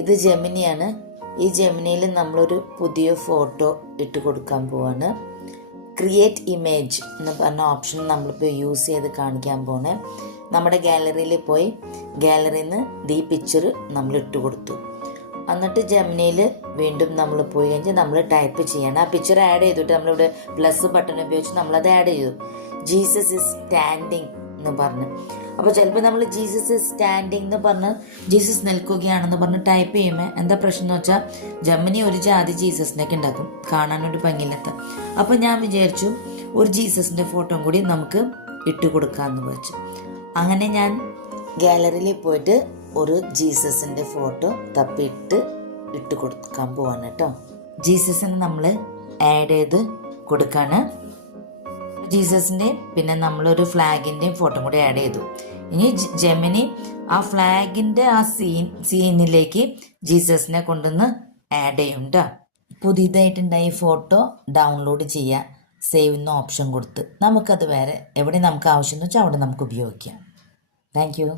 ഇത് ജെമിനിയാണ്. ഈ ജെമിനിയിൽ നമ്മളൊരു പുതിയ ഫോട്ടോ ഇട്ട് കൊടുക്കാൻ പോവാണ്. ക്രിയേറ്റ് ഇമേജ് എന്ന് പറഞ്ഞ ഓപ്ഷൻ നമ്മളിപ്പോൾ യൂസ് ചെയ്ത് കാണിക്കാൻ പോണേ. നമ്മുടെ ഗാലറിയിൽ പോയി ഗാലറിയിൽ നിന്ന് ഈ പിക്ചർ നമ്മൾ ഇട്ട് കൊടുത്തു. എന്നിട്ട് ജെമിനിയിൽ വീണ്ടും നമ്മൾ പോയി കഴിഞ്ഞാൽ നമ്മൾ ടൈപ്പ് ചെയ്യണം. ആ പിക്ചർ ആഡ് ചെയ്തിട്ട് നമ്മളിവിടെ പ്ലസ് ബട്ടൺ ഉപയോഗിച്ച് നമ്മളത് ആഡ് ചെയ്തു. ജീസസ് ഇസ് സ്റ്റാൻഡിങ് എന്ന് പറഞ്ഞ്. അപ്പോൾ ചിലപ്പോൾ നമ്മൾ ജീസസ് ഇസ് സ്റ്റാൻഡിങ് എന്ന് പറഞ്ഞ് ജീസസ് നിൽക്കുകയാണെന്ന് പറഞ്ഞ് ടൈപ്പ് ചെയ്യുമ്പോൾ എന്താ പ്രശ്നം എന്ന് വെച്ചാൽ ജെമിനി ഒരു ജാതി ജീസസിനൊക്കെ ഉണ്ടാക്കും, കാണാനൊരു ഭംഗിയില്ലാത്ത. അപ്പോൾ ഞാൻ വിചാരിച്ചു ഒരു ജീസസിൻ്റെ ഫോട്ടോ കൂടി നമുക്ക് ഇട്ട് കൊടുക്കാമെന്ന് വെച്ചു. അങ്ങനെ ഞാൻ ഗാലറിയിൽ പോയിട്ട് ഒരു ജീസസിൻ്റെ ഫോട്ടോ തപ്പിയിട്ട് ഇട്ട് കൊടുക്കാൻ പോവാണ് കേട്ടോ. ജീസസിന് നമ്മൾ ആഡ് ചെയ്ത് കൊടുക്കാണ്. ജീസസിൻ്റെയും പിന്നെ നമ്മളൊരു ഫ്ലാഗിൻ്റെയും ഫോട്ടോ കൂടി ആഡ് ചെയ്തു. ഇനി ജെമിനി ആ ഫ്ലാഗിൻ്റെ ആ സീനിലേക്ക് ജീസസിനെ കൊണ്ടുവന്ന് ആഡ് ചെയ്യും കേട്ടോ. പുതിയതായിട്ടുണ്ടായ ഫോട്ടോ ഡൗൺലോഡ് ചെയ്യുക, സേവ് എന്ന ഓപ്ഷൻ കൊടുത്ത് നമുക്കത് വേറെ എവിടെ നമുക്ക് ആവശ്യം എന്ന് വെച്ചാൽ അവിടെ നമുക്ക് ഉപയോഗിക്കാം. Thank you.